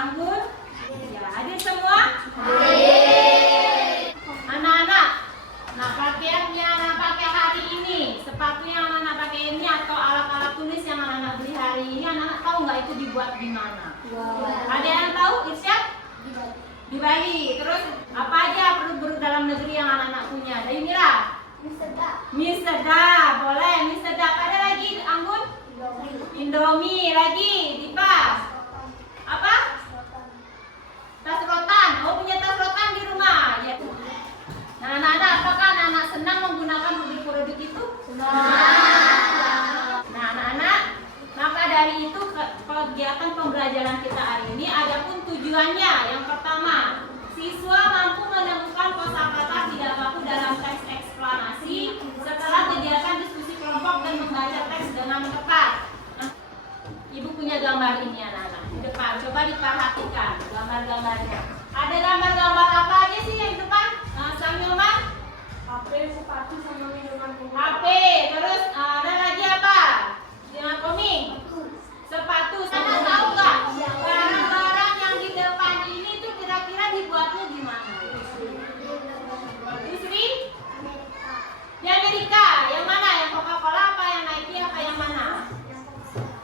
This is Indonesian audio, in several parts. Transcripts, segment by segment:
Anggun? Ya, hadir semua? Anak-anak, nah pakaian yang anak pakai hari ini, sepatu yang anak pakai ini atau alat-alat tulis yang anak beli hari ini, anak tahu nggak itu dibuat di mana? Ada yang tahu, Irsyad? Di Bali. Terus apa aja produk dalam negeri yang anak-anak punya? Dari Mira? Mie sedap, boleh. Mie sedap. Ada lagi, Anggun? Indomie. Lagi, Dipa? Apa? Tas rotan. Oh, punya tas rotan di rumah. Ya. Nah, anak-anak, apakah anak-anak senang menggunakan produk-produk itu? Nah, anak-anak, maka dari itu kegiatan pembelajaran kita hari ini ada pun tujuannya. Yang pertama, siswa mampu menemukan kosakata tidak baku dalam teks eksplanasi setelah kegiatan diskusi kelompok dan membaca teks dengan tepat. Ibu punya gambar ini anak-anak di depan. Coba diperhatikan gambar-gambarnya. Ada gambar-gambar apa aja sih yang di depan? Samilman? HP, sepatu sama minuman komik. HP, terus ada lagi apa? Dengan komik? Sepatu. Anda tahu nggak? Barang-barang yang di depan ini tuh kira-kira dibuatnya gimana? Yusri? Di Amerika. Yang mana? Yang Coca-Cola apa yang Nike apa yang mana?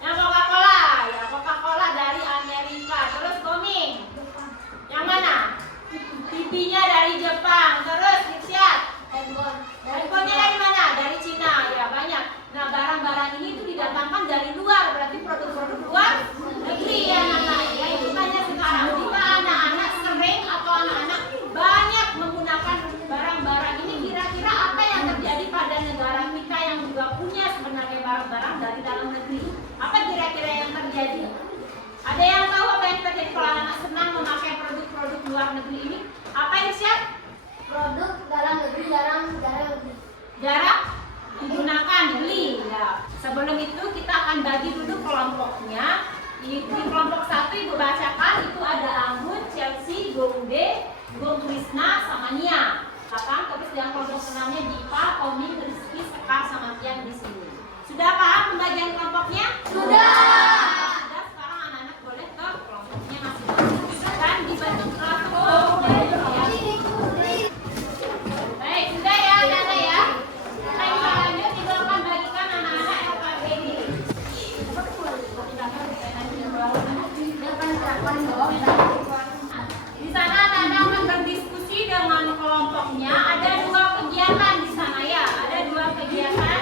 Yang Coca-Cola. Ya, Coca-Cola dari Amerika. Terus komik. Yang mana? TV-nya dari Jepang. Terus Irsyad? Handphone-nya dari mana? Dari Cina. Ya, banyak. Nah, barang-barang ini itu didatangkan dari luar. Berarti produk-produk luar negeri ya anak-anak. Ya, itu banyak sekarang. Jika anak-anak sering atau anak-anak banyak menggunakan barang-barang ini, kira-kira apa yang terjadi pada negara kita yang juga punya sebenarnya barang-barang dari dalam negeri? Apa kira-kira yang terjadi? Ada yang tahu apa yang terjadi kalau anak senang memakai produk-produk luar negeri ini? Apa Irsyad? Produk dalam negeri jarang digunakan, dibeli ya. Sebelum itu kita akan bagi dulu kelompoknya. Di kelompok 1 Ibu bacakan itu ada Anggun, Chelsea, Goude, Go Krisna, sama Nia. Terus yang kelompok 6-nya Dipa, Tommy, Rizky, Sekar, sama Tian di sini. Sudah paham pembagian kelompoknya? Sudah. Sekarang anak-anak boleh ke kelompoknya masing-masing dan dibantu kelompok dari ya. Baik, sudah ya anak-anak ya. Kita lanjut, Ibu akan bagikan anak-anak LKPD. Di sana anak-anak akan berdiskusi dengan kelompoknya. Ada 2 kegiatan di sana ya. Ada 2 kegiatan.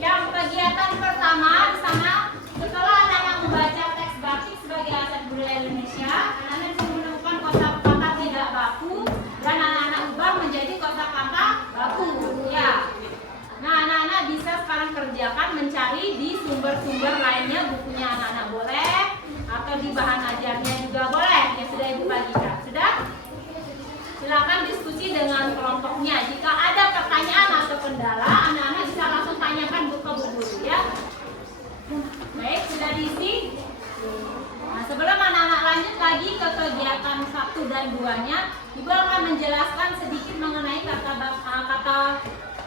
Yang kegiatan pertama di sana setelah anak-anak membaca teks batik sebagai aset budaya Indonesia, anak-anak bisa menemukan kosakata tidak baku dan anak-anak ubah menjadi kosakata baku. Ya. Nah, anak-anak bisa sekarang kerjakan mencari di sumber-sumber lainnya, bukunya anak-anak boleh atau di bahan ajarnya juga boleh. Ya sudah Ibu bagikan. Sudah? Silakan diskusi dengan kelompoknya. Jika ada pertanyaan atau kendala, anak-anak bisa langsung tanyakan ke Bu Guru ya. Baik, sudah diisi. Nah, sebelum anak-anak lanjut lagi ke kegiatan 1 dan 2-nya, Ibu akan menjelaskan sedikit mengenai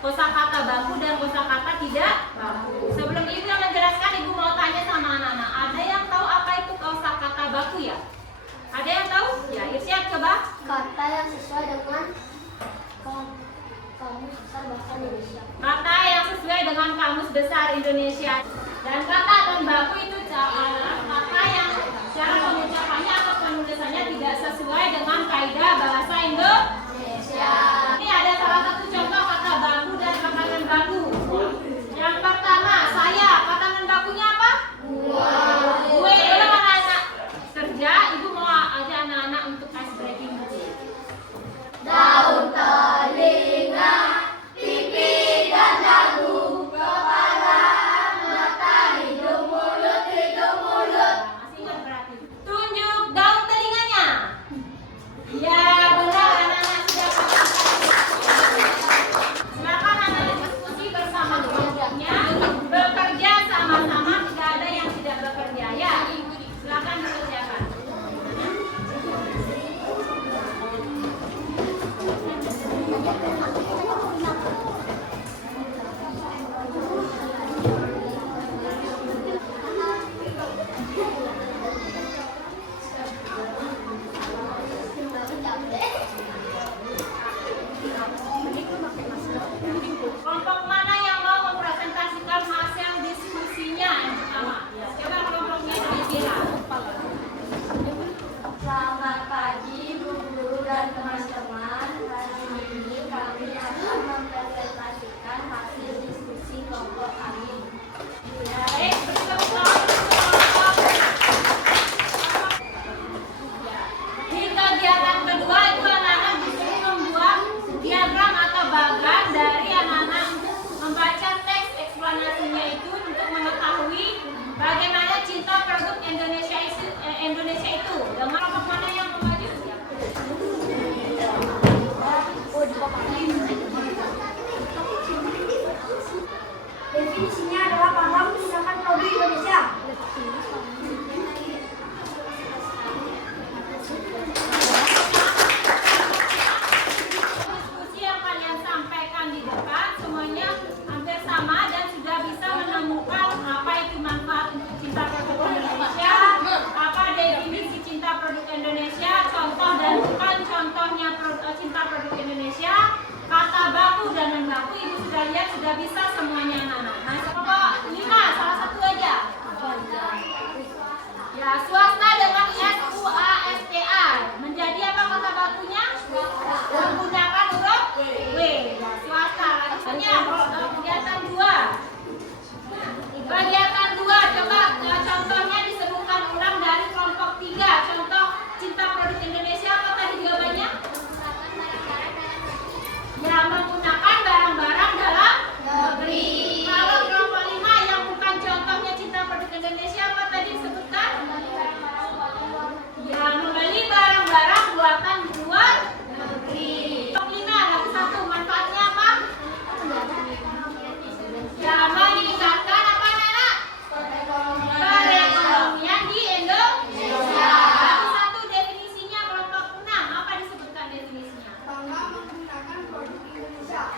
kosakata baku dan kosakata tidak baku. Sebelum Ibu yang menjelaskan, Ibu mau tanya sama anak-anak. Ada yang tahu apa itu kosakata baku ya? Ada yang tahu? Ya, Irsyad coba. Kata yang sesuai dengan kamus besar bahasa Indonesia. Kata yang sesuai dengan kamus besar Indonesia. Dan kata dan baku itu adalah kata yang cara pengucapannya atau penulisannya tidak sesuai dengan kaidah bahasa Indonesia. Ini ada salah satu contoh kata baku dan kata non baku. Yang pertama, saya. Kata non bakunya apa? Gue. Kalau anak-anak kerja, Ibu mau ajak anak-anak untuk ice breaking dulu. Daun telinga, pipi dan dagu, kepala, mata, hidung, mulut. Masih ingat berarti. Tunjuk daun telinganya. Ya, benar anak-anak sudah bisa semuanya anak-anak. Nah, kelompok 5 salah satu aja. Ya, swasta dengan SUASTA. Menjadi apa kata bakunya? Menggunakan huruf W. Ya, swasta. Lanjutnya kegiatan 2. Kegiatan 2, coba contohnya disebutkan ulang dari kelompok 3. Contoh cinta produk Indonesia apa tadi jawabannya? Ya, menggunakan barang-barang dalam negeri. Kalau kelompok 5 yang bukan contohnya cinta produk Indonesia apa tadi disebutkan? Ya, membeli barang-barang buatan luar negeri. Kelompok 5 lagi satu, manfaatnya apa? Ya, meningkatkan apa anak? Perekonomian di Indonesia. Lagi satu definisinya kelompok 6 apa disebutkan definisinya?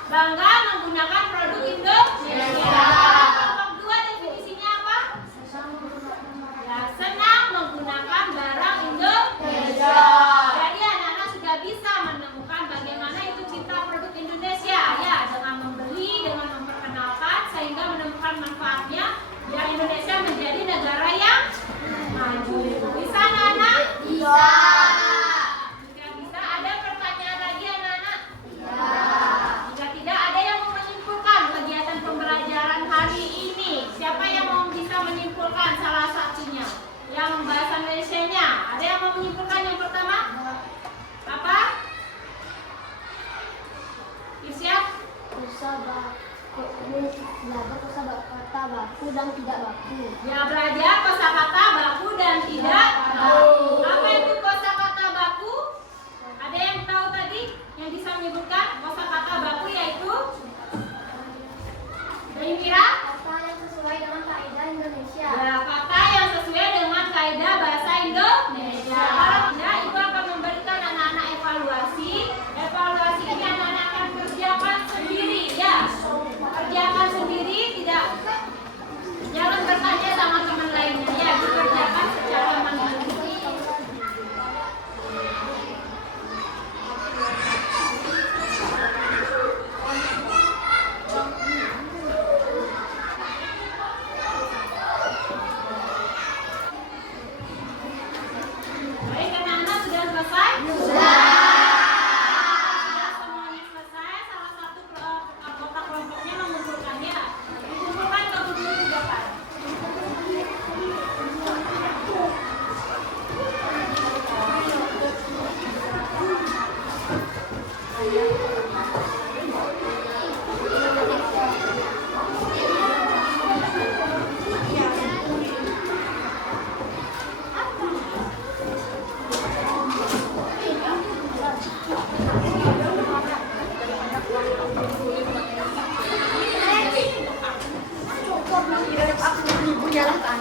Bangga menggunakan produk Indonesia. Kelompok 2 definisinya apa? Ya, senang menggunakan barang Indonesia. Jadi anak-anak sudah bisa menemukan bagaimana itu cinta produk Indonesia. Ya, dengan membeli, dengan memperkenalkan sehingga menemukan manfaatnya biar Indonesia menjadi negara yang maju. Bisa anak-anak? Bisa. Jika bisa, ada pertanyaan lagi anak-anak? Ya. Jika tidak, ada yang mau menyimpulkan kegiatan pembelajaran hari ini? Siapa yang mau bisa menyimpulkan salah satunya? Yang bahasa Indonesia-nya. Ada yang mau menyimpulkan yang pertama? Apa? Irsyad? Belajar kosakata baku dan tidak baku. Ya, belajar kosakata baku dan tidak baku. Apa itu kosakata baku? Ada yang tahu tadi? Yang bisa menyebutkan kosakata baku yaitu? Dari Mira? Kata yang sesuai dengan kaidah Indonesia. Ya, kata yang sesuai dengan kaidah bahasa Indonesia. Kalau tidak, Ibu akan memberikan anak-anak evaluasi. Evaluasi ini anak-anak akan kerjakan sendiri, ya. Kerjakan sendiri, tidak. Jangan bertanya sama teman lainnya, ya. Dikerjakan secara mandiri. Baik, anak-anak sudah selesai? Sudah. Semuanya selesai. Salah satu anggota kelompoknya mengumpulkannya. Dikumpulkan ke guru di depan. Cukup, ibu nyalakan.